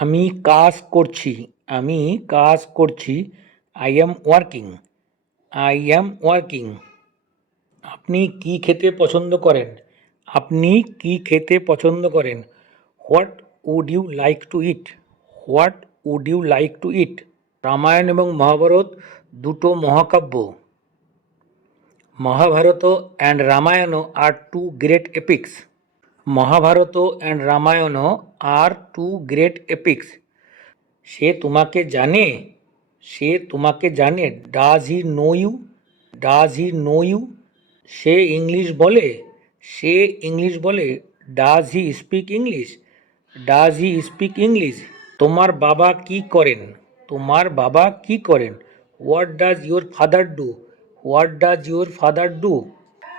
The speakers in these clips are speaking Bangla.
আমি কাজ করছি। আমি কাজ করছি। I am working. I am working. আপনি কি খেতে পছন্দ করেন? আপনি কি খেতে পছন্দ করেন? What would you like to eat? What would you like to eat? Ramayana এবং মহাভারত দুটো মহাকাব্য। Mahabharata and Ramayana are two great epics. Mahabharata and Ramayana are two great epics. সে তোমাকে জানে? সে তোমাকে জানে? Does he know you? Does he know you? সে ইংলিশ বলে? সে ইংলিশ বলে? Does he speak English? Does he speak English? তোমার বাবা কি করেন? তোমার বাবা কি করেন? What does your father do? What does your father do?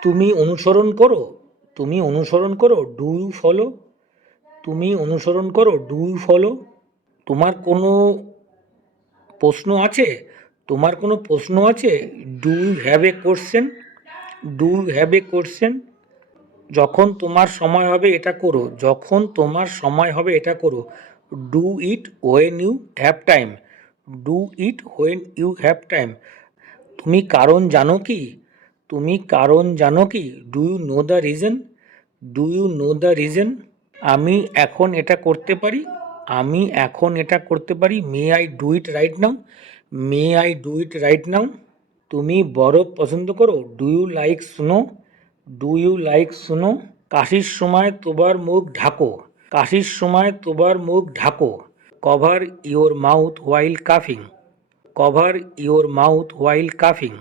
তুমি অনুসরণ করো? তুমি অনুসরণ করো? Do you follow? তুমি অনুসরণ করো? Do you follow? তোমার কোনো প্রশ্ন আছে? তোমার কোনো প্রশ্ন আছে? Do you have a question? Do you have a question? যখন তোমার সময় হবে এটা করো। যখন তোমার সময় হবে এটা করো। Do it when you have time. Do it when you have time. তুমি কারণ জানো কি? তুমি কারণ জানো কি? Do you know the reason? Do you know the reason? আমি এখন এটা করতে পারি। আমি এখন এটা করতে পারি। May I do it right now? May I do it right now? তুমি বরফ পছন্দ করো? Do you like snow? Do you like snow? কাশির সময় তোমার মুখ ঢাকো। কাশির সময় তোমার মুখ ঢাকো। Cover your mouth while কাফিং। Cover your mouth while কাফিং।